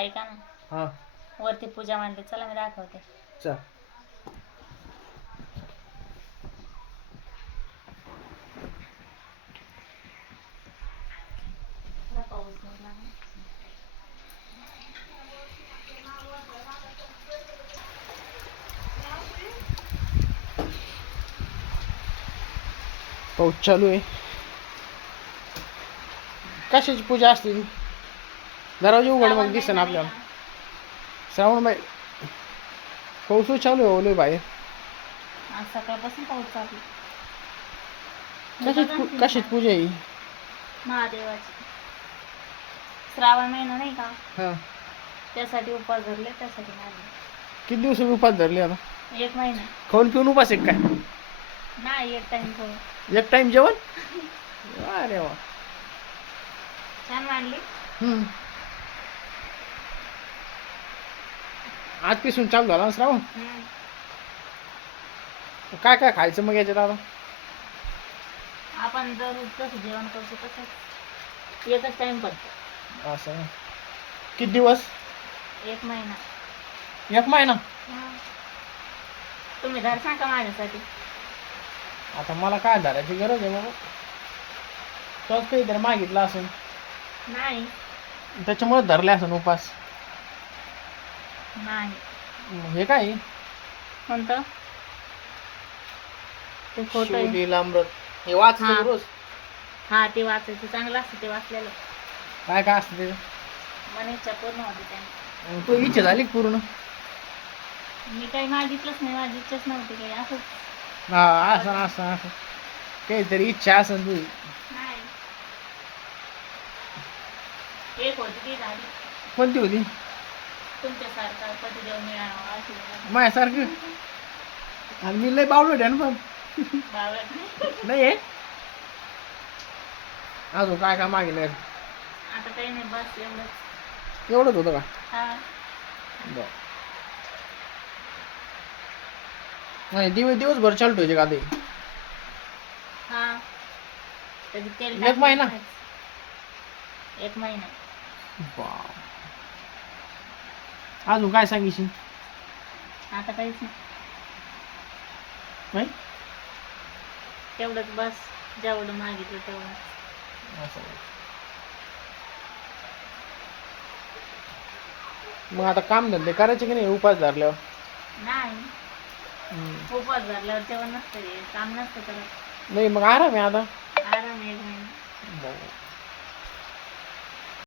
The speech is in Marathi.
ऐका ना. हा. वरती पूजा मांडली. चला मी दाखवते. चल पाऊस चालू आहे. कशाची पूजा असते? दरवाजे उघड मग दिसतं ना आपल्याला. श्रावण बाई पाऊस चालू आहे ओले बाहेर आज सकाळपासून पाऊस चालू कशाची पू- कशाची पूजा आहे? ही? महादेवाची. श्रावण महिना नाही का? हा. त्यासाठी उपवास धरले त्यासाठी माझे किती दिवस उपास धरले आता? एक महिना. खाऊन पिऊन उपास आहे काय? नाही एक टाइम करू एक टाइम जेवण? अरे वा. छान मांडली. हम्म. आजपासून चालू झाला ना श्रावण. काय काय खायचं मग याच्यात आता? आपण दररोज कसं जेवण करतो तसंच. एकच टाइम करतो असं ना. किती दिवस? एक महिना. एक महिना? तुम्ही धर सांगा माझ्यासाठी. आता मला काय धरायची गरज आहे बाबा. तोच काहीतरी मागितला असेल. नाही. त्याच्यामुळे धरले असेल उपास. नाही. हे काय? कोणतं? ते खोटं आहे. शिवलीलामृत हे वाचलं हा. का रोज? हा ते वाचायचं. चांगलं असतं ते वाचलेलं. काय काय असतं ते? मन इच्छा पूर्ण होती त्याने तू इच्छा झाली का पूर्ण? मी काही मागितलंच नाही. माझी इच्छाच नव्हती काही. असंच. हा असं असं असं. काहीतरी इच्छा असेल तुझी. नाही. एक होती ती झाली. कोणती होती? तुमच्यासारखा पतिदेव मिळावा अशी. झाली. माझ्यासारखी? आणि मी लय बावलो आहे ना पण. नाही. नाही आहे. अजून काय काय मागितलं आता काही नाही बस एवढंच. एवढंच होतं का? हा. बरं. नाही दिवस दिवसभर चालतोय का ते हा. कधी तेल एक महिना? एक महिना. अजून काय सांगितशी आता काहीच नाही. नाही तेवढंच बस जेवढं मागितलं तेवढं. असं. मग आता काम धंदे करायचे की नाही? उपास धरल्यावर? नाही. हम्म. उपवास धरल्यावर जेवण नसतं काम नसतं करत. नाही मग आराम आहे आता. आराम एक महिना बरं.